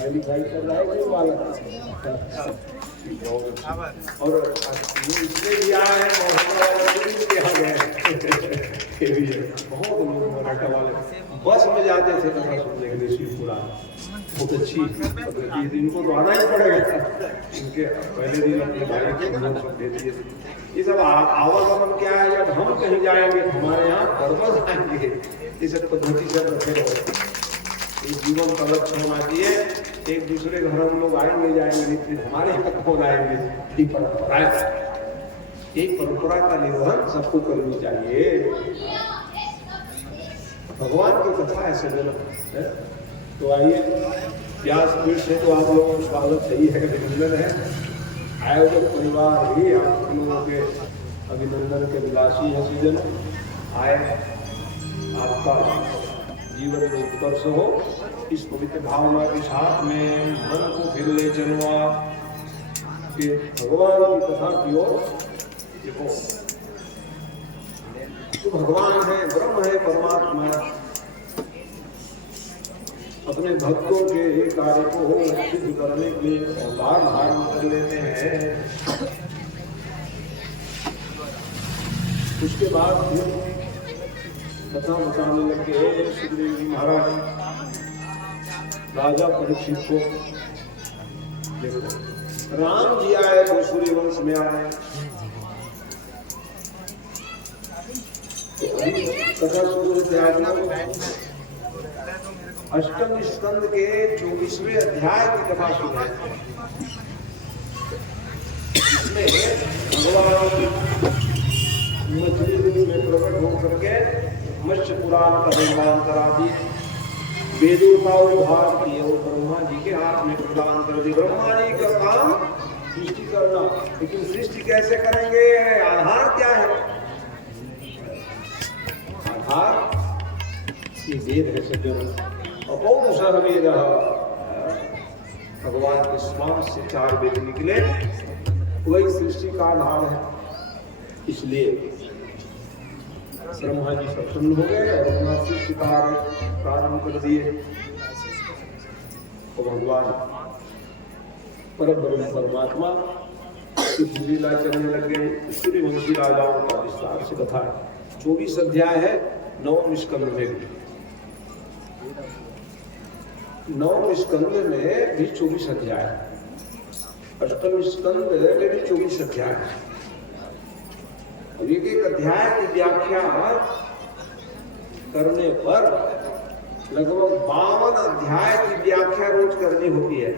पढ़ाई लिखाई कर रहा है कोई बालक? और इसमें भी आए हैं बहुत लोग मराठा वाले बस में जाते थे कथा सुनने के लिए शिवपुरा। बहुत अच्छी इनको तो आना ही पड़ेगा। इनके पहले दिन अपने भाई को दे दिए। ये सब आवागमन क्या है, जब हम कहीं जाएंगे हमारे यहाँ पर्वत आएंगे, ये सब पद्धति से रखे रहो। एक जीवन का लक्ष्य होना चाहिए। एक दूसरे घर हम लोग आएंगे जाएंगे, फिर हमारे यहाँ कौन आएंगे? ये परंपरा है। एक परंपरा का निर्वहन सबको करनी चाहिए। भगवान की कथा ऐसे बोलो है। तो आइए व्यास पीठ से तो आप लोगों का स्वागत सही है, अभिनंदन है। आयोजक परिवार भी आप लोगों के अभिनंदन के विलासी है। सीजन आए, आपका जीवन में उत्कर्ष हो। इस पवित्र भावना के साथ में मन को फिर ले चलवा कि भगवान की कथा की ओर देखो। तो भगवान है, ब्रह्म है, परमात्मा है। अपने भक्तों के कार्य को सिद्ध करने के लिए अवतार धारण कर लेते हैं। उसके बाद फिर कथा बताने लगे। सुखदेव जी महाराज राजा परीक्षित को देखो, राम जी आए तो सूर्यवंश में आए। तो कथा शुरू होते अष्टम स्कंद के 24वें अध्याय की कथा सुना। इसमें भगवान मछली रूप में प्रकट होकर के मत्स्य पुराण का निर्माण करा दिए, वेदों का उद्धार किए और ब्रह्मा जी के हाथ में प्रदान कर दिए। ब्रह्मा जी का काम सृष्टि करना, लेकिन सृष्टि कैसे करेंगे? आधार क्या है? आधार ये वेद है सज्जन। अपौरुषः वेदः, भगवान के श्वास से 4 वेद निकले, वही सृष्टि का आधार है। इसलिए ब्रह्मा जी प्रसन्न हो गए और अपना सृष्टि कार्य प्रारंभ कर दिए। तो भगवान परब्रह्म परमात्मा की लीला चलने लग गए। सूर्यवंशी राजाओं का विस्तार से कथा है। 24 अध्याय है 9वें स्कंद में। 9वें स्कंद में भी 24 अध्याय है। अष्टम स्कंद में भी 24 अध्याय है। एक एक अध्याय की व्याख्या करने पर लगभग 52 अध्याय की व्याख्या रोज करनी होती है।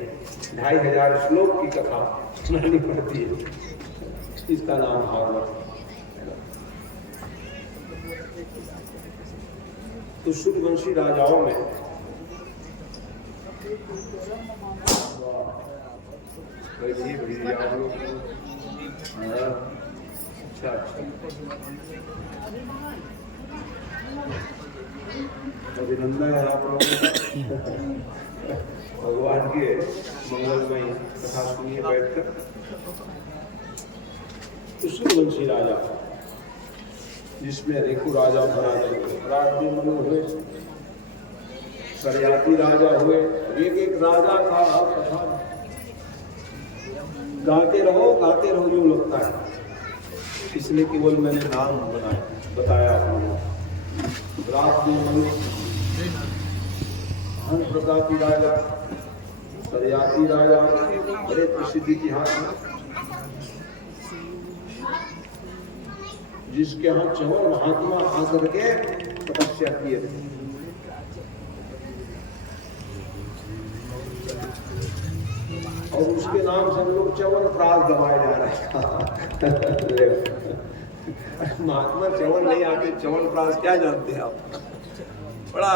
2500 श्लोक की कथा सुनानी पड़ती है। इसका नाम भागवत। तो सूर्यवंशी राजाओं में अभिनंदन है आप लोगों का। भगवान के मंगलमय कथा सुनिए बैठकर। सूर्यवंशी राजा, जिसमें रेखु राजा मनु हुए, सरयाती राजा हुए। एक एक राजा का कथा गाते रहो यूं लगता है। इसलिए केवल मैंने नाम बताया। हंस प्रतापी राजा, सरयाती राजा, बड़े प्रसिद्ध इतिहास है। जिसके यहाँ चवन महात्मा आकर के तपस्या किए थे। और उसके नाम से हम लोग चवन प्रास दबाए जा रहे हैं। महात्मा चवन नहीं आते, चवन प्रास क्या जानते हैं आप? बड़ा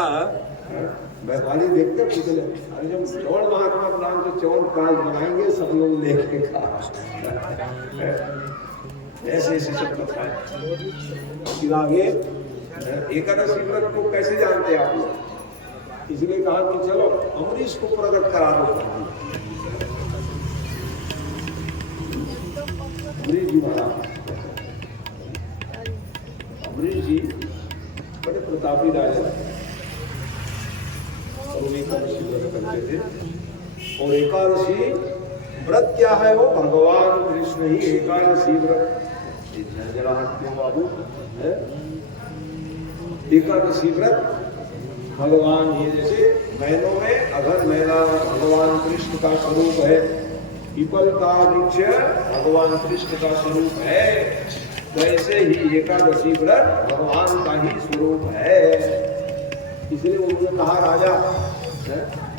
बंगाली देखते पिछले, अरे जब चवन महात्मा के नाम से चवन प्रास बनाएंगे सब लोग देखेगा। ऐसे ऐसे सब कथा है। आगे एकादशी व्रत को कैसे जानते हैं आप लोग? इसलिए कहा कि चलो अमरीश को प्रकट करा दो। अमरीश जी महाराज, अमरीश जी बड़े प्रतापी राजा और वो एकादशी व्रत करते थे। और एकादशी व्रत क्या है? वो भगवान कृष्ण ही एकादशी व्रत। जरा हटते बाबू है। एकादशी व्रत भगवान, ये जैसे मैलों में अगर मैला भगवान कृष्ण का स्वरूप है, पीपल का वृक्ष भगवान कृष्ण का स्वरूप है, वैसे ही एकादशी व्रत भगवान का ही स्वरूप है। इसलिए उन्होंने कहा राजा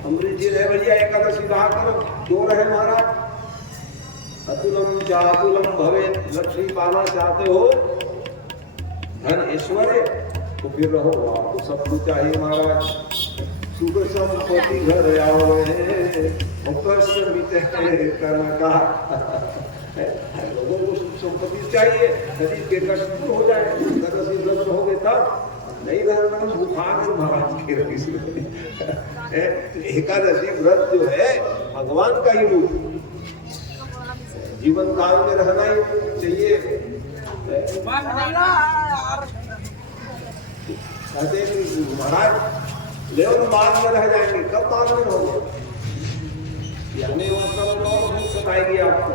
अमृत जी रहे भैया एकादशी कहा करो, क्यों रहे महाराज? अतुलम चातुलम भवे, लक्ष्मी पाना चाहते हो, धन ऐश्वर्य, तो फिर रहो, आपको सब कुछ चाहिए महाराज। सुख संपत्ति घर आओ करना कहा, लोगों को सुख संपत्ति चाहिए, शरीर के कष्ट दूर हो जाए, एकादशी व्रत हो गए तब नहीं रहना भूखान महाराज के। एकादशी व्रत जो है भगवान का ही रूप, जीवन काल में रहना ही चाहिए। कहते महाराज लेवन बाद में रह जाएंगे, कब बाद में रहोगे? यानी मतलब और भूख सताएगी आपको,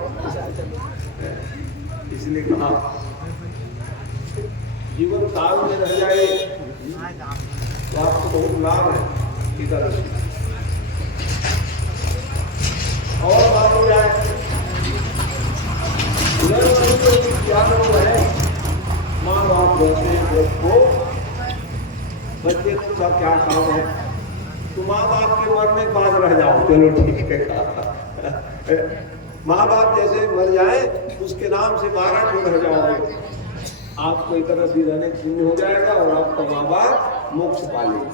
इसलिए कहा जीवन काल में रह जाए तो आपको बहुत लाभ है एकादशी। और बात हो जाए क्या है, माँ बाप रहते को बच्चे का क्या काम है? तो माँ बाप के मरने के बाद रह जाओ, चलो ठीक है। माँ बाप जैसे मर जाए उसके नाम से 12 ठो रह जाओगे, आपको एकादशी रहने पुण्य हो जाएगा और आपका माँ बाप मोक्ष पालेगा।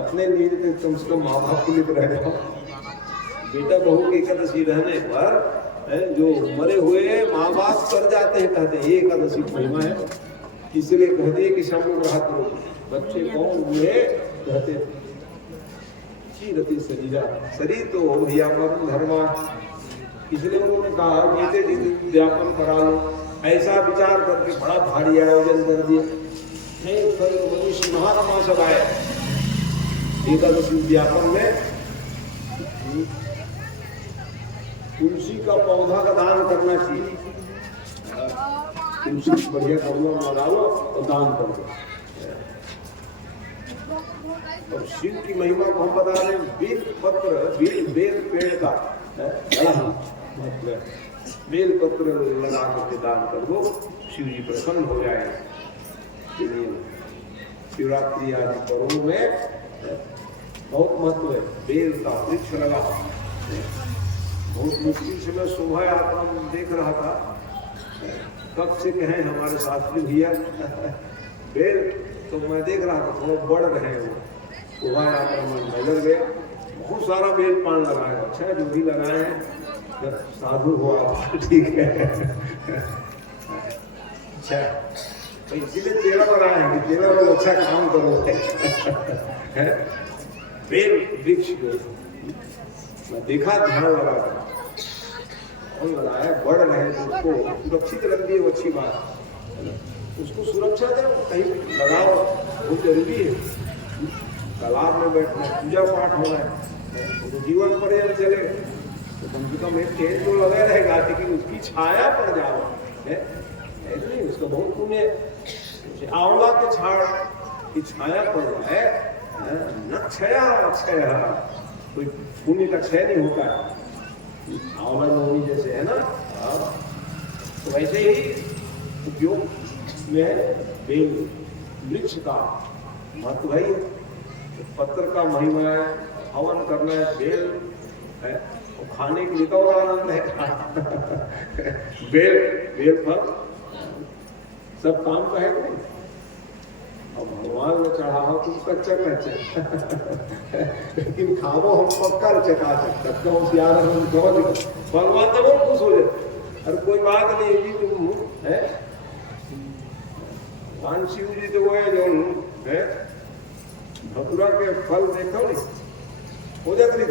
अपने लिए कम से कम माँ बाप के लिए तो रह जाओ। बेटा बहू की एकादशी रहने पर जो मरे हुए माँ बाप कर जाते हैं, कहते हैं ये एकादशी महिमा है, इसलिए कहते हैं कि समुद्र बच्चे कौन हुए, कहते रति शरीर, शरीर तो भैया मरण धर्मा, इसलिए उन्होंने कहा बीते दिन व्यापन करा लो। ऐसा विचार करके बड़ा भारी आयोजन कर दिया। नहीं कल मनुष्य महात्मा सब आए एकादशी व्यापन में, तुलसी का पौधा का दान करना चाहिए। तुलसी बढ़िया कमला लगा लो और दान कर दो। और शिव की महिमा को हम बता रहे हैं, बेल पत्र, बेल पेड़ का मतलब बेल पत्र लगा करके दान कर दो, शिव जी प्रसन्न हो जाएंगे। शिवरात्रि आदि पर्वों में बहुत महत्व है। बेल का वृक्ष लगा, बहुत मुश्किल से मैं शोभा यात्रा में देख रहा था, कब से कहें हमारे शास्त्री भैया बेल, तो मैं देख रहा था थोड़ा बढ़ रहे हैं वो, शोभा यात्रा में नजर गया, बहुत सारा बेल पान लगाया। अच्छा जो भी लगाए हैं साधु हुआ, ठीक है। अच्छा तो इसीलिए तेरा बनाए हैं कि तेरा लोग अच्छा काम करो। बेल वृक्ष मैं देखा, ध्यान लगा और लगाया, बढ़ रहे तो उसको सुरक्षित रख दिए, वो अच्छी बात। उसको सुरक्षा दे, कहीं लगाओ, वो जरूरी है। तालाब में बैठना, पूजा पाठ होना है, तो जीवन पर्यंत चलेगा, तो कम से कम एक पेड़ तो लगा रहेगा, लेकिन उसकी छाया पड़ जाओ है नहीं, उसका बहुत पुण्य। आंवला के झाड़ की छाया पड़ जाए, न छया छया, कोई पुण्य का क्षय नहीं होता है। आंवला नवमी जैसे है ना, तो वैसे ही उपयोग में बेल वृक्ष का महत्व है। पत्र का महिमा है, हवन करना है, बेल है, और खाने के लिए तो और आनंद है। बेल फल सब काम का है नहीं, और भगवान ने चढ़ा हो तुम कच्चा लेकिन खाओ हम पक्का चका सकते, भगवान तो बहुत खुश हो जाए। अरे कोई बात नहीं जी, तुम है भगवान शिव जी तो वो है जो है भतुरा के फल देखो नहीं हो जाते नहीं,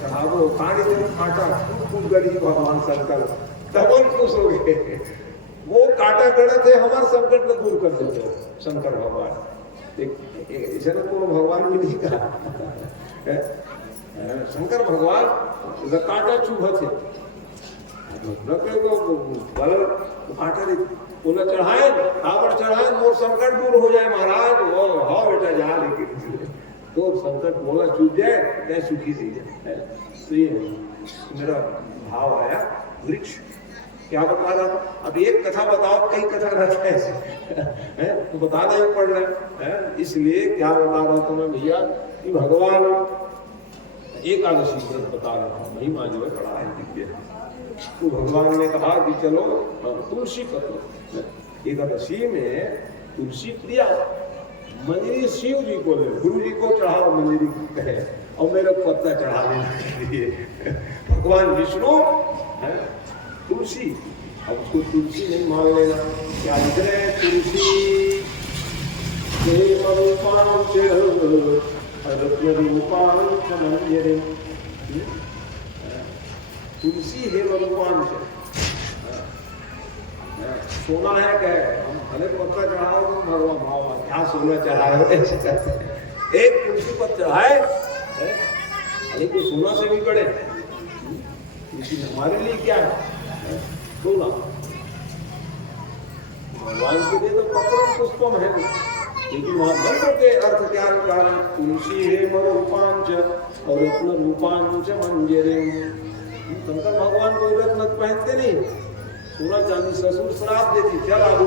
चढ़ावो पानी जब काटा खूब गरी भगवान शंकर तब खुश हो गए। वो काटा गढ़ थे, हमारे संकट को दूर कर देते हो शंकर भगवान। ऐसा ना को भगवान भी नहीं कहा शंकर भगवान कांटा चुभा थे कांटा बोला चढ़ाए कावड़ चढ़ाए मोर संकट दूर हो जाए महाराज। वो हाँ बेटा जा लेके तो संकट बोला चूक जाए मैं सुखी सी जाए। तो ये मेरा भाव आया। वृक्ष क्या बता रहा था? अब एक कथा बताओ, कई कथा रहता है ऐसे तो बताना ही पड़ रहा है। इसलिए क्या बता रहा था मैं भैया कि भगवान एकादशी व्रत बता रहा था, महिमा जो है बड़ा है दिव्य। तो भगवान ने कहा कि चलो तुलसी पत्र, एकादशी में तुलसी प्रिया मंजरी शिव जी को ले, गुरु जी को चढ़ाओ मंजरी कहे और मेरे पत्ता चढ़ा देना। भगवान विष्णु तुलसी, अब उसको तुलसी नहीं मान लेना। क्या लिख रहे हैं? तुलसी तुलसी है रूपांश। सोना है क्या? हम भले पत्ता चढ़ाओ तो भगवान भावा क्या सोना चढ़ाए एक तुलसी पत्र चढ़ाए, अरे कोई सोना से भी बड़े। हमारे लिए क्या है? सोना। भगवान के लिए तो पत्र पुष्पम है, लेकिन वहां मंत्र के अर्थ क्या निकाल? तुलसी है रूपांच और रत्न रूपांच मंजरे। शंकर भगवान कोई रत्न पहनते नहीं, सोना चांदी। ससुर श्राप देती क्या लागू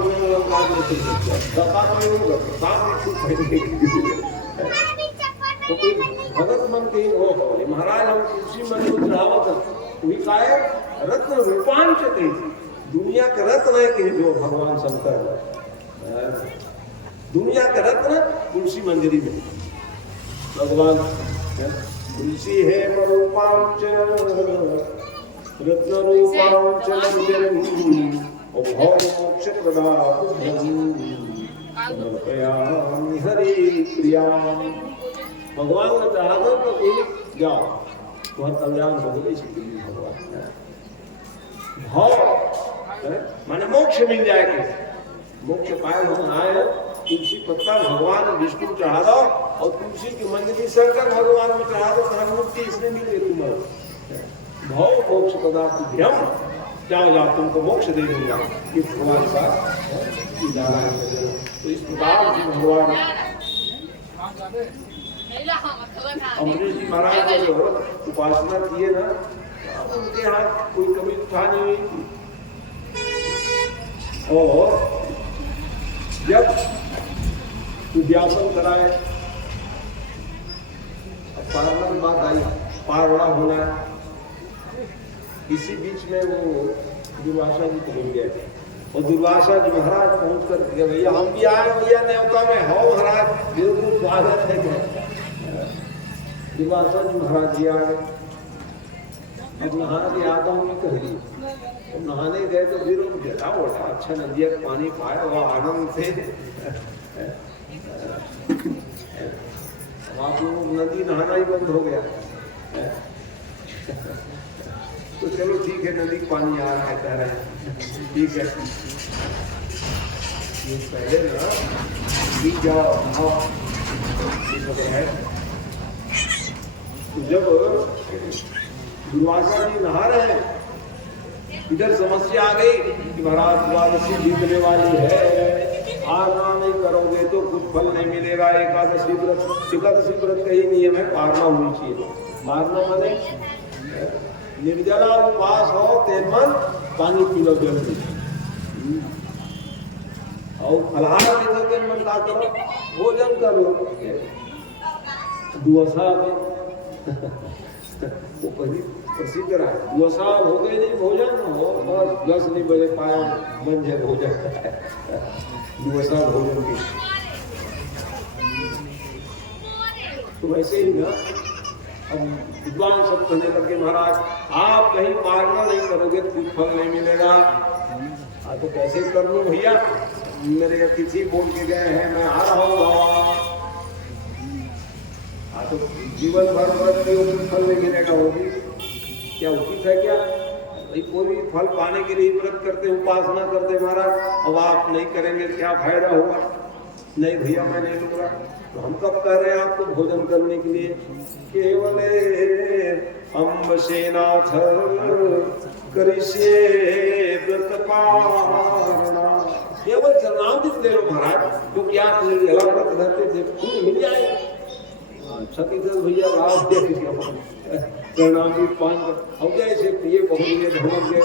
तो कोई भगत मन के हो महाराज हम तुलसी मन को चढ़ावत वही का रत्न रूपांच कही थी। दुनिया के रत्न है कि जो भगवान शंकर, दुनिया के रत्न तुलसी मंजरी में भगवान। तुलसी है रूपांच रत्न रूपांच मंजरी और मोक्ष प्रदायम् समर्पयामि हरि प्रिया। भगवान का चाहता तो कोई जाओ बहुत कल्याण हो गई। भगवान भाव माने मोक्ष मिल जाएगा। मोक्ष पाए हम आए तुलसी पत्ता भगवान विष्णु चढ़ा दो और तुलसी की मंजरी शंकर भगवान में चढ़ा दो, धर्म मुक्ति इसने मिल गई तुम्हारे। भाव मोक्ष पदार्थ भ्रम जाओ जाओ तुमको मोक्ष दे दूंगा कि भगवान का तो इस प्रकार से भगवान अमरीश जी महाराज ने जो उपासना किए ना, उनके यहाँ कोई कमी था नहीं। और जब विद्यासन कराए, पारण बात आई, पारणा होना, इसी बीच में वो दुर्वासा जी को मिल गए और दुर्वासा जी महाराज पहुंच कर भैया हम भी आए भैया न्योता में हो महाराज बिल्कुल स्वागत है। दुर्वासा जी महाराज जी आ गए, अब नहाने की आता हूँ कर दी। नहाने गए तो फिर जटा बोला अच्छा नदिया का पानी पाया वह आनंद से। आप लोग नदी नहाना ही बंद हो गया तो चलो ठीक है नदी का पानी आ रहा है कह रहे हैं ठीक है। ये पहले ना जाओ है तो जब दुर्वासा जी नहा रहे हैं इधर समस्या आ गई कि महाराज द्वादशी बीतने वाली है, पारणा नहीं करोगे तो कुछ फल नहीं मिलेगा। एकादशी व्रत का ही नियम है पारणा होनी चाहिए। पारणा माने निर्जला उपवास हो तेन मन पानी पी लो जल्दी और फलहार नहीं तो तेन मन का करो भोजन करो। दुआसा में वो पहली प्रसिद्ध रहा दुआसा हो गए नहीं भोजन हो और 10 नहीं बजे पाया मंजर हो जाता है दुआसा भोजन की। तो वैसे ही ना अब विद्वान सब कहने लगे महाराज आप कहीं पारणा नहीं करोगे तो कुछ फल नहीं मिलेगा। तो कैसे कर लूं भैया, मेरे अतिथि बोल के गए हैं मैं आ रहा हूँ बाबा। तो जीवन भर व्रत के फल नहीं मिलेगा, होगी क्या उचित है क्या? भाई कोई भी फल पाने के लिए व्रत करते उपासना करते महाराज, अब आप नहीं करेंगे क्या फायदा होगा? नहीं भैया मैं नहीं लूंगा। तो हम कब कह रहे हैं आपको भोजन करने के लिए? केवले अम्ब सेनाथ करिष्ये व्रत पारणा, केवल चरणामृत ले लो महाराज, क्योंकि आप निर्जला व्रत रहते थे, फूल मिल जाएगा। छत्तीसगढ़ भैया रात चरणामृत पान कर अब जैसे प्रिय पहुंच गए, धमक गए,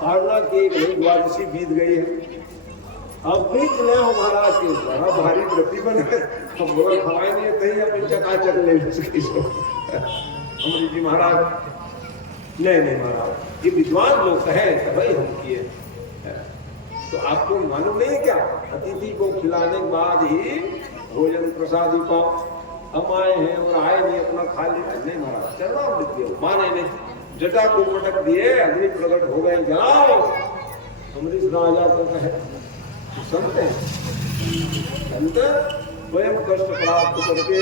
पारणा की एक नई द्वादशी बीत गई है। अब भी न हो महाराज के बड़ा भारी व्रती बन गए, हम बोला खवाए नहीं कहीं अपनी चकाचक ले अमृत जी महाराज। नहीं महाराज, ये विद्वान लोग है भाई हम किए। तो आपको मालूम नहीं क्या, अतिथि को खिलाने के बाद ही भोजन प्रसादी को हम आए हैं और आए नहीं अपना खा लिया? नहीं महाराज, चरणामृत दिया, माने नहीं, जटा को पटक दिए, अग्नि प्रकट हो गए, जलाओ। अमरीश राजा को कहे संत है, संत स्वयं कष्ट प्राप्त करके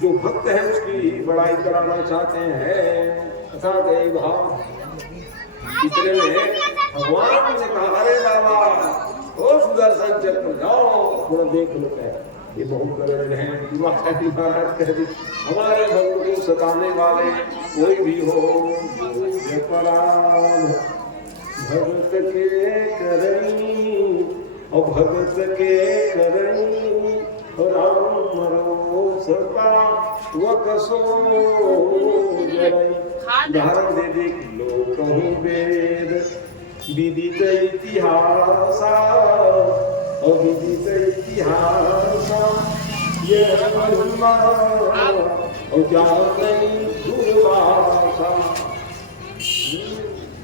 जो भक्त है उसकी बड़ाई कराना चाहते हैं, तथा गए भाव। इतने में भगवान ने कहा, अरे बाबा ओ सुदर्शन चक्र जाओ थोड़ा देख लो। ये बहुत गरज है, महाराज कह दी, हमारे भक्त को सताने वाले कोई भी हो, भगत के करई और भगत के करई राम मरो सता वकसो जरई। उदाहरण दे दे कि लोग कहूँ वेद विदित इतिहास और विदित इतिहास ये और क्या नहीं दुर्वासा।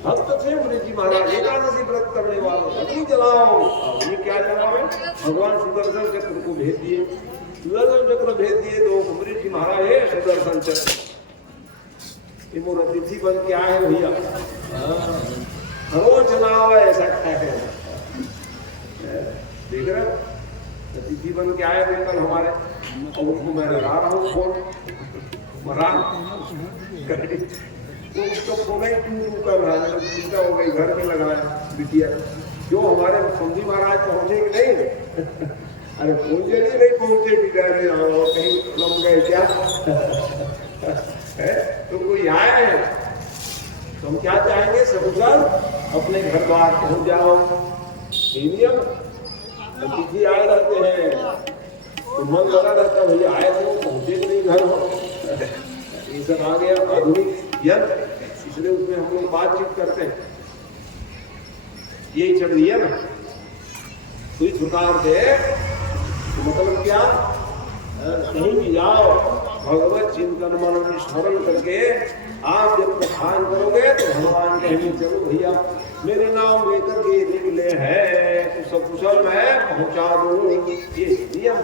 भक्त थे अमृत जी महाराज, एकादशी व्रत करने वाले, अग्नि जलाओ। ये क्या जलाओ? भगवान सुदर्शन चक्र को भेज दिए, सुदर्शन चक्र भेज दिए तो अमृत जी महाराज है सुदर्शन चक्र, ये मोर अतिथि बन के आए भैया, रोज जलाओ ऐसा है। देख रहे अतिथि बन के आए थे कल हमारे, और उनको मैं लगा रहा हूँ फोन, मरा उसको फोन ही क्यों कर रहा है, चिंता हो गई, घर में लगाया बिटिया, जो हमारे समझी महाराज पहुंचे कि नहीं? अरे पहुंचे नहीं पहुंचे भी कहीं लम गए क्या? तो कोई आया है तो हम क्या चाहेंगे, सकुशल अपने घर द्वार पहुंच जाओ। नियम अतिथि आए रहते हैं तो मन लगा रहता है, भैया आए थे पहुंचे नहीं घर हो, ये सब आ गया आधुनिक यंत्र, इसलिए उसमें हम लोग बातचीत करते हैं, यही चल रही है ना। तो इस प्रकार से मतलब क्या, कहीं भी जाओ भगवत चिंतन मनन स्मरण करके आप जब प्रस्थान करोगे तो भगवान कहेंगे चलो भैया मेरे नाम लेकर के निकले हैं तो सब कुशल मैं पहुंचा दूं। ये नियम।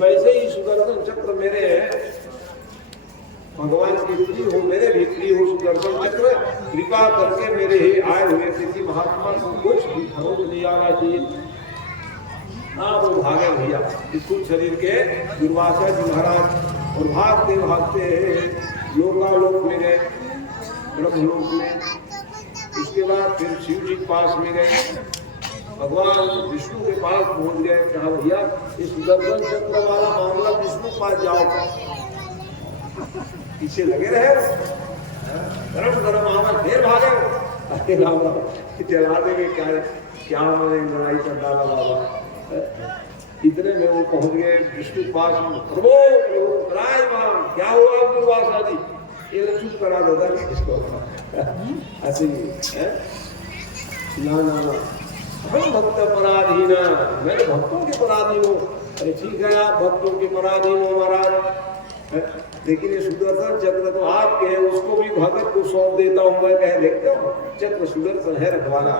वैसे ही सुदर्शन चक्र मेरे भगवान की प्रिय हो, मेरे भी प्रिय हो सुदर्शन चक्र, कृपा करके मेरे ही आए हुए किसी महात्मा को कुछ भी खरोच नहीं आना चाहिए। हाँ वो भागे भैया स्थूल शरीर के दुर्वासा जी महाराज, और भागते भागते लोकालोक में गए, ब्रह्मलोक में, उसके बाद फिर शिव जी के पास में गए, भगवान विष्णु के पास पहुंच गए। कहा भैया इस सुदर्शन चक्र वाला मामला विष्णु के पास जाओ, पीछे लगे रहे, गरम गरम आवाज देर भागे, अरे राम चला देंगे क्या मैंने लड़ाई कर डाला बाबा। इतने में वो पहुंच गए विष्णु के पास, प्रभु क्या हुआ दुर्वासा जी, ये चुप करा देता इसको ऐसे ना हम भक्त पराधीन, मैं भक्तों के पराधीन हूँ। अरे ठीक है आप भक्तों के पराधीन हो महाराज, लेकिन ये सुदर्शन चक्र तो आपके है, उसको भी भगत को सौंप देता हूँ मैं। कहे देखते हो चक्र सुदर्शन है रखवाला,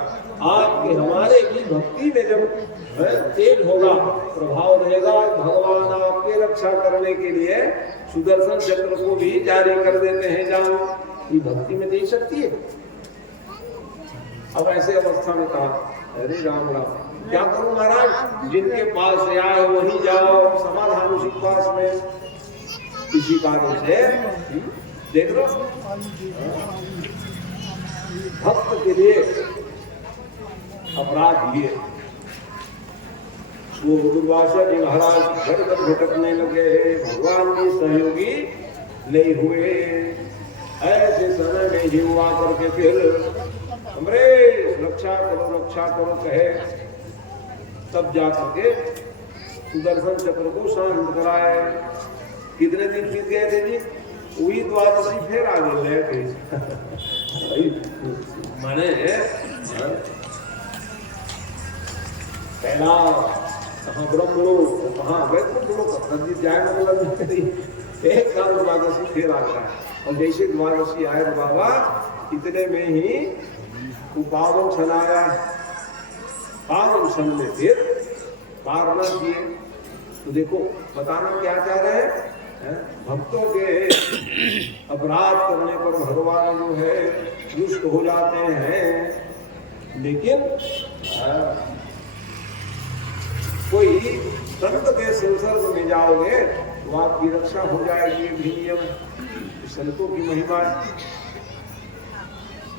आपके हमारे की भक्ति में जब तेज होगा, प्रभाव रहेगा, भगवान आपके रक्षा करने के लिए सुदर्शन चक्र को भी जारी कर देते हैं। जाओ ये भक्ति में दे सकती है। अब ऐसे अवस्था में कहा अरे राम राम क्या करूं महाराज, जिनके पास से आए वहीं जाओ, समाधान उसी पास में। इसी कारण से देख लो भक्त के लिए अपराध ये, वो दुर्वासा जी महाराज घर घर भटकने लगे, भगवान के सहयोगी नहीं हुए। ऐसे समय में ही हुआ करके फिर अमरीश रक्षा करो कहे, तब जा करके सुदर्शन चक्र को शांत कराए। कितने दिन बीत गए थे जी? वही द्वादशी फिर आगे ले गई। माने पहला कहाँ ब्रह्मलोक, कहाँ वैकुंठ लोक, जाए मतलब एक साल द्वादशी फिर आ गया। और जैसे द्वादशी आए बाबा इतने में ही वो पावन सन आया। पावन सन में फिर पारणा किए। तो देखो बताना क्या चाह रहे हैं, भक्तों के अपराध करने पर भगवान जो है रुष्ट हो जाते हैं, लेकिन कोई संत के संसर्ग में जाओगे तो आपकी रक्षा हो जाएगी। भी नियम संतों की महिमा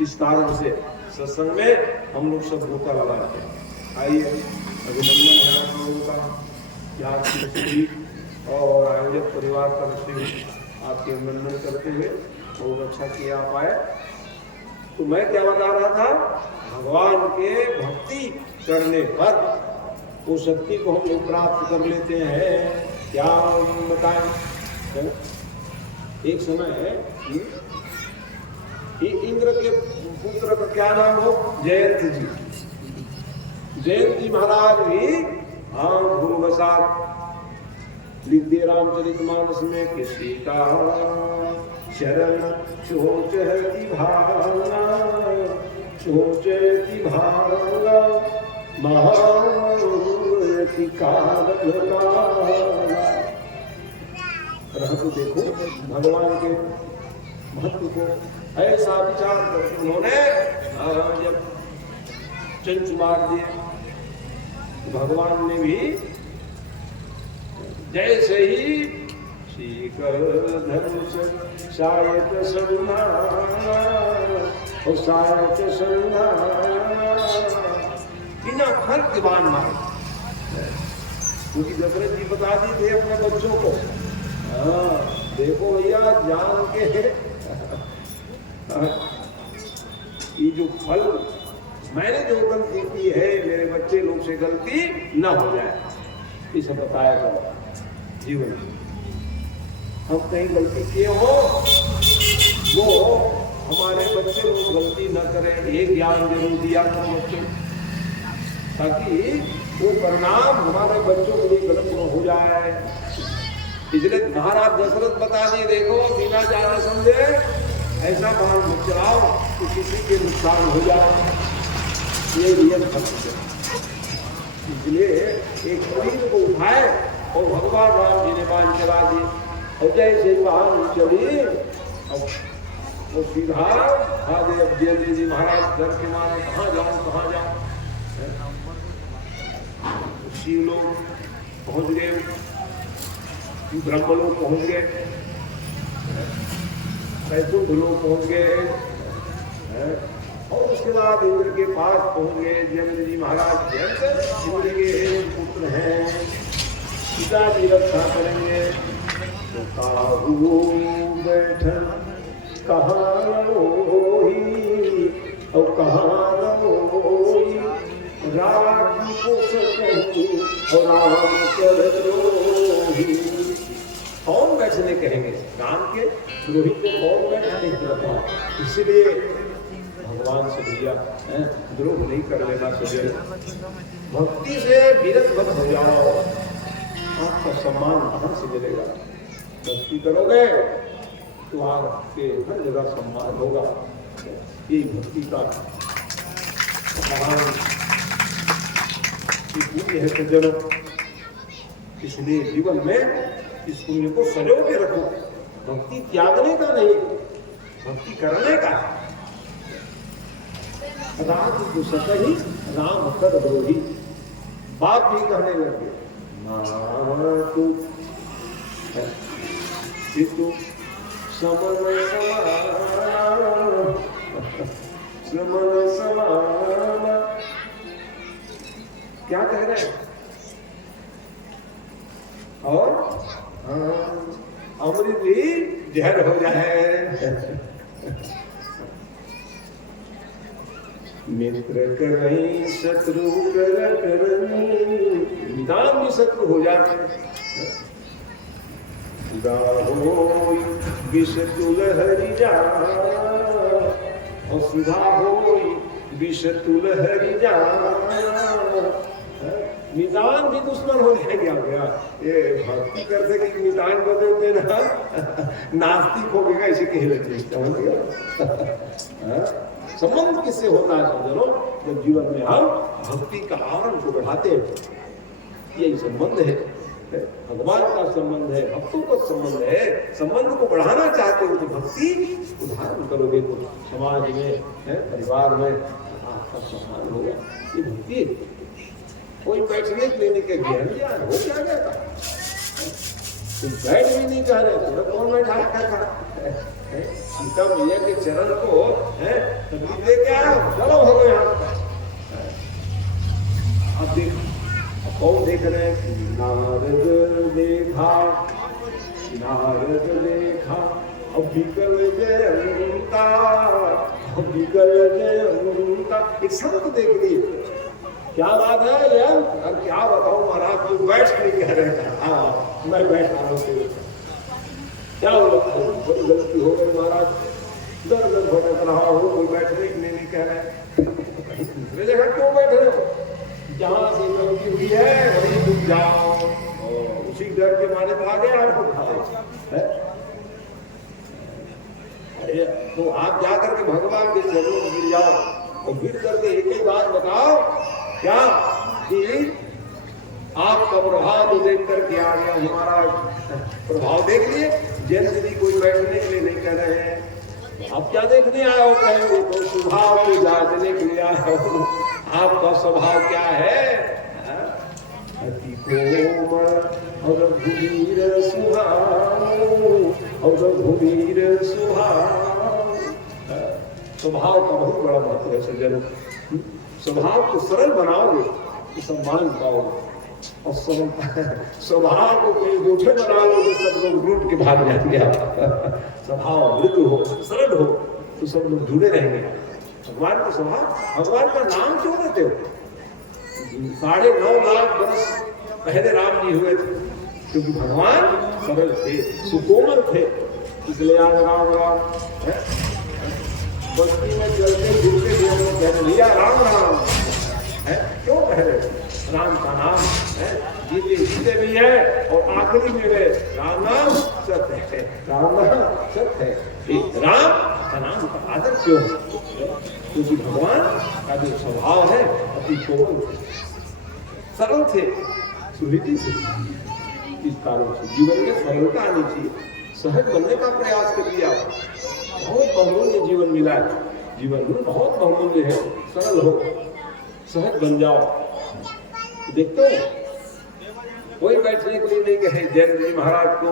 इस कारण से सत्संग में हम लोग सब रोका लगाते हैं। आइए अभिनंदन है आप लोगों का कि आपकी और आयोजक परिवार तरफ से आपके अभिनंदन करते हुए बहुत अच्छा किया आप आए। तो मैं क्या बता रहा था, भगवान के भक्ति करने पर वो शक्ति को हम लोग प्राप्त कर लेते हैं। क्या बताएं, एक समय है इंद्र के पुत्र का क्या नाम हो, जयंत जी। जयंत जी महाराज भी भूलवसात लिख दिए रामचरितमानस में, किसी का शरण चोचती भावना, चोचती भावना महामूर्ति कारण। तो देखो भगवान के महत्व को ऐसा विचार करके उन्होंने जब चंच मार दिए, भगवान ने भी जैसे ही शीकर धनुष सायक संधा और सायक संधा बिना फर्क बाण मारे, क्योंकि दशरथ जी बता दी थे अपने बच्चों को, देखो भैया जान के ये जो फल मैंने जो गलती की है मेरे बच्चे लोग से गलती न हो जाए, इसे बताया करो जीवन में। हम कहीं गलती किए हो वो हमारे बच्चे लोग गलती न करें, ये ज्ञान जरूर दिया करो बच्चों, ताकि वो परिणाम हमारे बच्चों के लिए गलत न हो जाए। इसलिए महाराज दशरथ बता दिए, देखो बिना जाने समझे ऐसा बाण मत चलाओ कि किसी के नुकसान हो जाए, ये नियम है। इसलिए एक शरीर को उठाए और भगवान राम जी ने बाण चला दी, और जैसे बाण चली अब वो सीधा आगे अब जयदेव जी महाराज डर के मारे कहाँ जाओ शिव लोग पहुंच गए, ब्रह्म लोग पहुंच गए, वैकुंठ लोग पहुंच गए, और उसके बाद इंद्र के पास पहुंच गए। जयदेव जी महाराज इंद्र के पुत्र हैं, पिता की रक्षा करेंगे। तो काहू बैठन कहाँ रोही और कहाँ रोही, राम को सकूं और राम कर द्रोही। कौन बैठने कहेंगे, राम के द्रोही को कौन बैठने कहता, इसलिए भगवान से दिया द्रोह नहीं कर लेना चाहिए। भक्ति से विरत मत हो जाओ, आपका सम्मान कहाँ से मिलेगा। भक्ति करोगे तो आपके हर जगह सम्मान होगा। ये भक्ति का महान पुण्य है सज्जनों, इसलिए जीवन में इस पुण्य को सजो के रखो। भक्ति त्यागने का नहीं, भक्ति करने का। राम को सतही राम कर द्रोही, बाप भी कहने लगे मातु पितु समन समान। क्या कह रहे हैं, और अमृत भी जहर हो जाए। मित्र करई शत्रु कर करनी, निदान भी शत्रु हो जाते। होई विष तुलहरि जा, और सुधा होई विष तुलहरि जा। निदान भी दुश्मन हो जाएंगे। आप ये भक्ति करते कि निदान बदलते ना, नास्तिक हो गया इसे कही लगती। समझ गया? संबंध किससे होता है समझो, जब जीवन में हम भक्ति का आवरण को बढ़ाते हैं। यही संबंध है, भगवान का संबंध है, भक्तों का संबंध है। संबंध को बढ़ाना चाहते हो तो भक्ति उदाहरण करोगे तो समाज में, परिवार में आपका सम्मान होगा। ये भक्ति है। कोई बैठने लेने के ज्ञान ज्ञान हो क्या गया था, तुम बैठ भी नहीं कह रहे थे, कौन बैठा रखा था? सीता मैया के चरण को तकलीफ दे के आया, चलो हो गए यहाँ। अब देख, कौन देख रहे हैं? नारद देखा, नारद देखा, अब विकल जयंता, अब विकल जयंता। एक संत देख लिए, क्या बात है यार, क्या बताऊं महाराज, कोई बैठ नहीं कह रहे थे। हाँ मैं बैठा हूँ, क्या हुआ? बड़ी गलती हो गई महाराज, दर दर भटक रहा हूँ, कोई बैठने के लिए नहीं कह रहे। दूसरे जगह क्यों बैठ रहे हो? जहाँ से गलती हुई है वहीं डूब जाओ। उसी डर के मारे तो आ गया तो आप जाकर के भगवान के चरणों में गिर जाओ और गिर करके एक ही बात बताओ, क्या कि आपका प्रभाव तो देख करके आ गया। हमारा प्रभाव देख लिए, जैसे भी कोई बैठने के लिए नहीं कह रहे हैं। अब क्या देखने आए हो? कहेंगे तो स्वभाव को जांचने के लिए आए हो। आपका स्वभाव क्या है? अति कोमल और भूमीर सुहाव, और भूमीर सुहाव। स्वभाव का बहुत बड़ा महत्व है सज्जनों। स्वभाव को सरल बनाओगे तो सम्मान पाओगे, और स्वभाव को कोई रूठे बनाओगे तो सब लोग रूठ के भाग जाएंगे। स्वभाव मृदु हो, सरल हो तो सब लोग जुड़े रहेंगे। भगवान का स्वभाव, भगवान का नाम क्यों लेते हो? 9.5 लाख वर्ष पहले राम जी हुए थे, क्योंकि भगवान सरल थे, सुकोमल थे, इसलिए आज राम राम बस्ती में चलते फिरते भी हम लोग कह रहे भैया राम राम है। क्यों कह रहे? राम का नाम है, जीते भी है और आखिरी में गए राम नाम सत्य है, राम नाम सत्य है। राम का नाम का आदर क्यों? क्योंकि भगवान का जो स्वभाव है अति कोमल, सरल थे, सुनिधि से। इस कारण से जीवन में सरलता आनी चाहिए, सहज बनने का प्रयास कर लिया। बहुत बहुमूल्य जीवन मिला है, जीवन में बहुत बहुमूल्य है। सरल हो, सहज बन जाओ। देखते हो कोई बैठने के लिए नहीं कहे जैन जी महाराज को,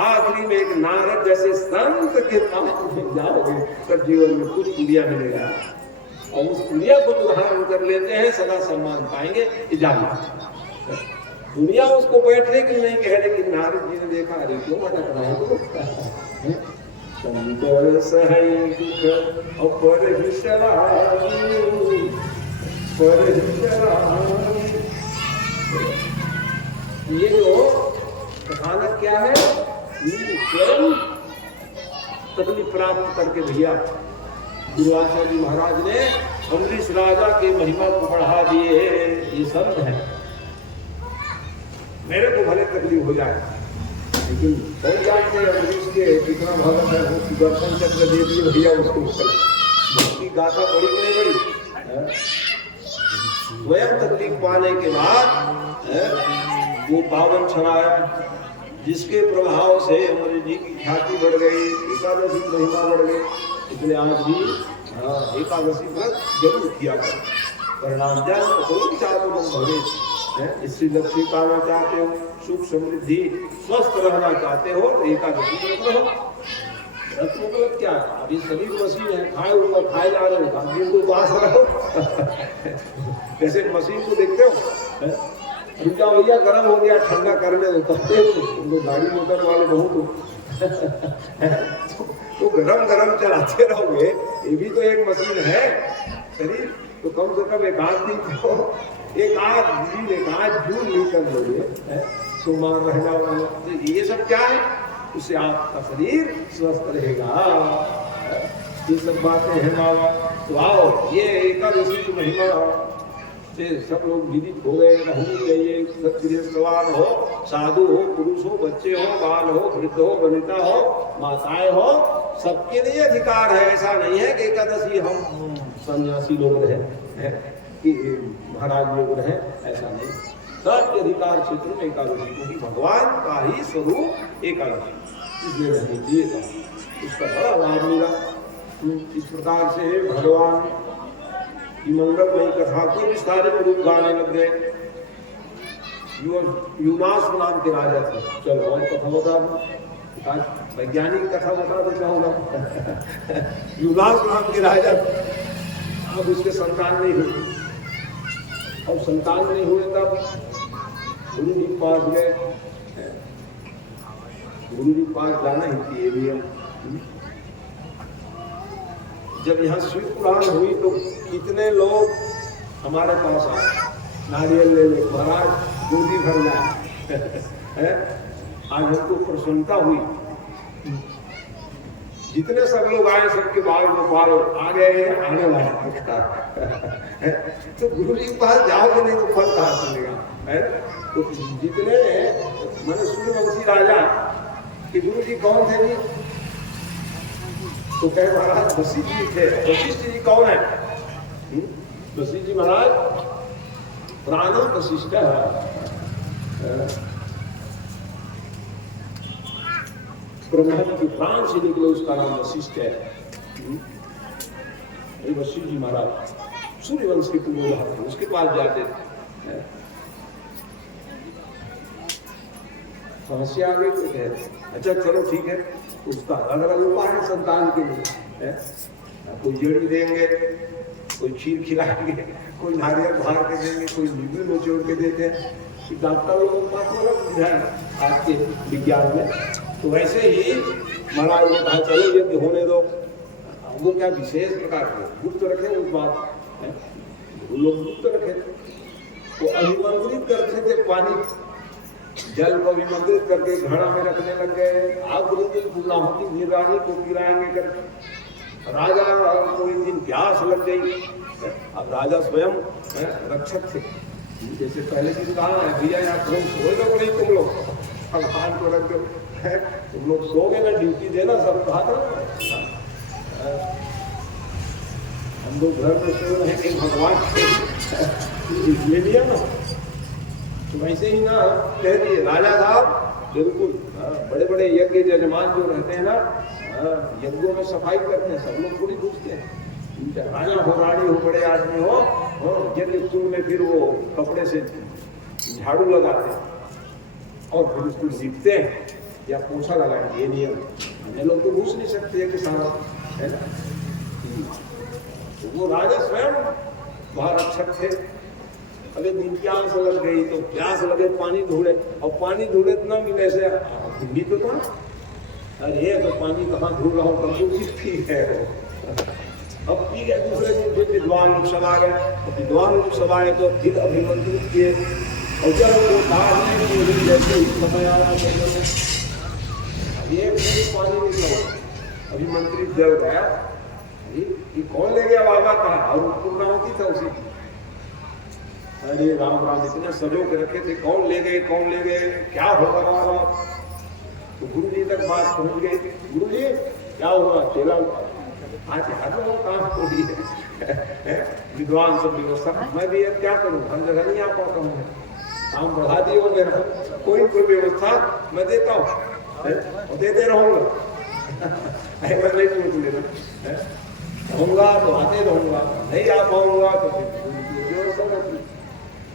आखिरी में एक नारद जैसे संत के पास में जाओगे तब जीवन में कुछ पुलिया मिलेगा, और उस पुलिया को जो धारण कर लेते हैं सदा सम्मान पाएंगे। दुनिया उसको बैठने के लिए नहीं कह रही, लेकिन नारद जी ने देखा, अरे क्यों भटक रहा है? शंकर सहै दुख और ये जो कहानत क्या है, स्वयं तकलीफ प्राप्त करके भैया दुर्वासा जी महाराज ने अम्बरीश राजा के महिमा को बढ़ा दिए। ये संत है, मेरे को भले तकलीफ हो जाए, लेकिन कौन जानते हैं अम्बरीश के कितना भगत है, वो सुदर्शन चक्र दे दिए भैया उसको। भक्ति गाथा बड़ी कि नहीं बड़ी? स्वयं तकलीफ पाने के बाद वो पावन छलाया, जिसके प्रभाव से अम्बरीश जी की ख्याति बढ़ गई, एकादशी महिमा बढ़ गई। इसलिए आज भी एकादशी व्रत जरूर किया करो। परिणाम जान तो चाहते हो भविष्य, इससे लक्ष्मी पाना चाहते हो, सुख समृद्धि स्वस्थ रहना चाहते हो तो एकादशी व्रत रहो। व्रत मतलब क्या है? अभी शरीर मशीन है, खाए ऊपर खाए जा रहे हो, पास रहो। जैसे मशीन को देखते हो, रुका भैया गर्म हो गया, ठंडा करने दो, तब तो गाड़ी मोटर वाले बहुत तो गरम गरम चलाते रहोगे, ये भी तो एक मशीन है शरीर, तो कम से कम एक आध दिन तो एक आध जून नहीं कर लोगे, सोमवार रहना वाला, तो ये सब क्या है, उससे आपका शरीर स्वस्थ रहेगा। ये सब बातें हैं बाबा। तो आओ, ये एकादशी की महिमा से सब लोग विदित हो गए, रहनी चाहिए, सत्य सवार हो, साधु हो, पुरुष हो, बच्चे हो, बाल हो, वृद्ध हो, वनिता हो, माताएं हो, सबके लिए अधिकार है। ऐसा नहीं है कि एकादशी हम सन्यासी लोग रहे कि महाराज लोग रहे, ऐसा नहीं। सबके अधिकार क्षेत्र में एकादशी, क्योंकि भगवान का ही स्वरूप एकादशी, इसलिए रहनी चाहिए था। उसका बड़ा लाभ मिला। इस प्रकार से भगवान की मंगलमयी कथा को विस्तारित रूप गाने लग गए। यूनास नाम के राजा थे। चलो और कथा बता दो, वैज्ञानिक कथा बता देता हूँ ना। यूनास नाम के राजा, अब उसके संतान नहीं हुए, अब संतान नहीं हुए तब गुरु जी पास गए। गुरु जी पास जाना ही चाहिए नियम। जब यहाँ शिव पुराण हुई तो कितने लोग हमारे पास आए, नारियल ले ले महाराज, गोदी भर जाए। आज हमको प्रसन्नता हुई, जितने सब लोग आए सबके बाल में बाल आ गए, आने वाला। तो गुरु जी के पास जाओगे नहीं तो फल कहाँ से मिलेगा। तो जितने मैंने सूर्यवंशी राजा कि गुरु जी कौन थे जी, तो कहे महाराज वशिष्ठ जी थे। वशिष्ठ जी कौन है? वशिष्ठ जी महाराज प्राणम वशिष्ठ है, ब्रह्मा जी के प्राण से निकले, उसका नाम वशिष्ठ है। वशिष्ठ जी महाराज सूर्यवंश के पुरोधा थे, उसके पास जाते थे। समस्या आ गई तो कहते अच्छा चलो ठीक है, उसका अलग अलग उपाय है संतान के लिए। कोई जड़ी देंगे, कोई खीर खिलाएंगे, कोई नारियल भार के देंगे, कोई नींबू निचोड़ के देते हैं। डॉक्टर लोगों का तो अलग है आज के विज्ञान में। तो वैसे ही महाराज ने कहा चलो यज्ञ होने दो। वो क्या विशेष प्रकार के गुप्त रखे उस बात, वो लोग गुप्त रखे। तो अभिमंत्रित करते थे, पानी जल को अभिमंत्रित करके घड़ा में रखने लग गए। आप गुरु जी गुलाहों की रानी को पिलाएंगे कर। राजा को एक दिन प्यास लग गई। अब राजा स्वयं रक्षक थे, जैसे पहले दिन कहा है भैया यहाँ तुम सोए लोग नहीं, तुम लोग भगवान को रख दो, तुम लोग सोगे ना, ड्यूटी देना सब कहा था। हम लोग घर में सो रहे हैं भगवान ले लिया ना। तो वैसे ही ना कह दिए राजा साहब, बिल्कुल बड़े बड़े यज्ञ यजमान जो रहते हैं ना, यज्ञों में सफाई करते हैं, सब लोग पूरी पूछते हैं। राजा हो, रानी हो, बड़े आदमी हो, यज्ञ शुरू में फिर वो कपड़े से झाड़ू लगाते हैं और फिर उसको लिखते हैं या पोछा लगाएंगे। ये नियम अन्य लोग तो घुस नहीं सकते कि सारा, है ना। वो राजा स्वयं वहाँ रक्षक थे। अरे दिन प्यास लग गई तो प्यास लगे पानी ढूंढे, और पानी ढूंढे तो न मिले से हिंदी तो था, अरे तो पानी कहाँ ढूंढ रहा हूँ, तब पी है। अब पी गए, दूसरे दिन फिर विद्वान लोग सब आ गए। विद्वान लोग सब आए तो फिर अभिमंत्रित किए, और जब वो बाहर जैसे समय आया ये पानी निकला, अभिमंत्रित जल गया। ये कौन ले गया बाबा का, और पूर्णावती था उसी की। अरे राम राम, इतने सजो के रखे थे, कौन ले गए, कौन ले गए, क्या होगा बाबा। तो गुरु जी तक बात पहुंच गई। गुरु जी क्या हुआ, चेला आज कहाँ थोड़ी है। विद्वान सब व्यवस्था, मैं भी अब क्या करूँ, हर जगह नहीं आ पाता हूँ, काम बढ़ा दिए हो मेरा, कोई कोई व्यवस्था मैं देता हूँ और देते रहूँगा। मैं नहीं पूछ लेना, रहूँगा तो आते रहूँगा, नहीं आ पाऊँगा तो फिर।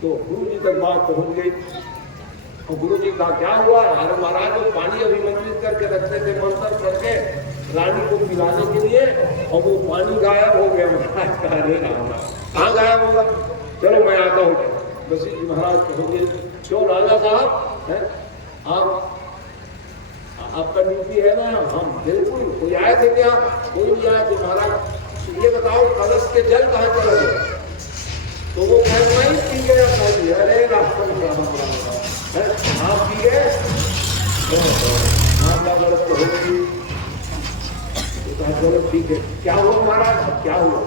तो गुरु जी तक बात पहुँच गई। और गुरु जी का क्या हुआ, अरे महाराज वो पानी अभिमंत्रित करके रखते थे मंत्र करके रानी को पिलाने के लिए, और वो पानी गायब हो गया। महाराज कहाँ गायब होगा, चलो मैं आता हूँ। वशिष्ठ महाराज कहोगे क्यों राजा साहब हैं? आप आपका ड्यूटी है ना? हम बिल्कुल। कोई आए थे क्या? कोई नहीं आया थे महाराज। ये बताओ कलश के जल कहाँ चला गया? तो वो कह नहीं पी गया था। अरे आप पी गए? गलत तो होगी। ठीक है, क्या हुआ महाराज? क्या हुआ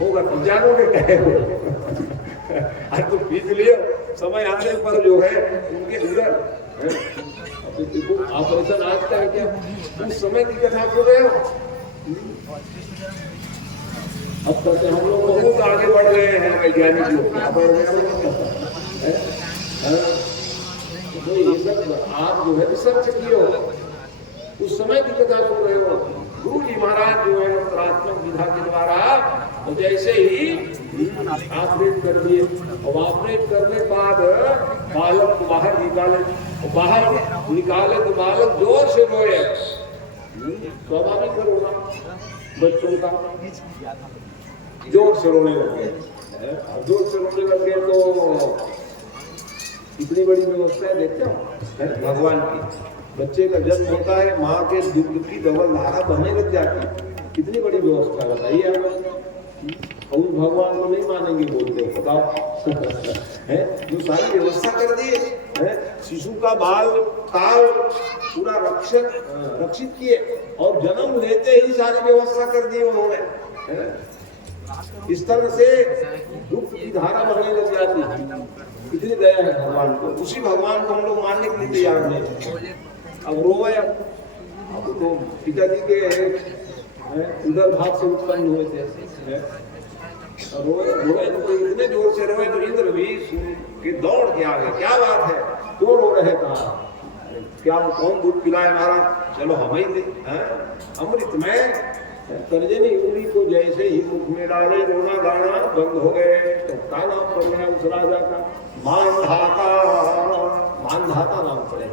होगा तो जानोगे कहे हो। आज तो पीस लिया, समय आने पर जो है उनके उधर ऑपरेशन आज का है क्या? उस समय की कथा को गए हो। अब तक हम लोग बहुत आगे बढ़ गए हैं, वैज्ञानिक लोग क्या बढ़ गए हैं? तो ये सब आप जो है रिसर्च किए हो, उस समय की कथा सुन रहे हो। गुरु जी महाराज जो है अंतरात्मक विधा के द्वारा तो जैसे ही ऑपरेट कर दिए, और ऑपरेट करने के बाद बालक को बाहर निकाले, तो बालक जोर से रोए। स्वाभाविक रोना बच्चों का, जोर से रोने लगे। जोर से रोने लगे तो इतनी बड़ी व्यवस्था है, देखते हो भगवान की। बच्चे का जन्म होता है, माँ के दूध की डबल धारा बहने लग जाती है। कितनी बड़ी व्यवस्था बताइए आप। और भगवान को नहीं मानेंगे बोलते हो, बताओ है जो सारी व्यवस्था कर दिए है। शिशु का बाल काल पूरा रक्षित किए, और जन्म लेते ही सारी व्यवस्था कर दी उन्होंने। इस तरह से दुख की धारा बहने लग जाती। कितनी दया है भगवान को। उसी भगवान को हम लोग मानने के लिए तैयार नहीं। अब रोए, अब तो पिताजी के उधर भाग से उत्पन्न हुए थे। रोए तो इतने जोर से रोए तो इंद्र भी के दौड़ के आ गए। क्या बात है, क्यों रो रहे? कहा क्या कौन दूध पिलाए महाराज? चलो हम ही दे। अमृत में तर्जनी उंगली को जैसे ही मुख में डाले, रोना गाना बंद हो गए। तो क्या नाम पड़ गया उस राजा का? मानधाता नाम पड़े।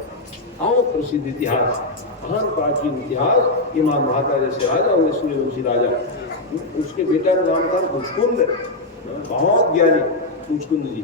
आओ प्रसिद्ध इतिहास, महान प्राचीन इतिहास। ये मानधाता जैसे राजा हुए, सूर्यवंशी राजा। उसके बेटा का नाम था मुचकुंद, बहुत ज्ञानी मुचकुंद जी।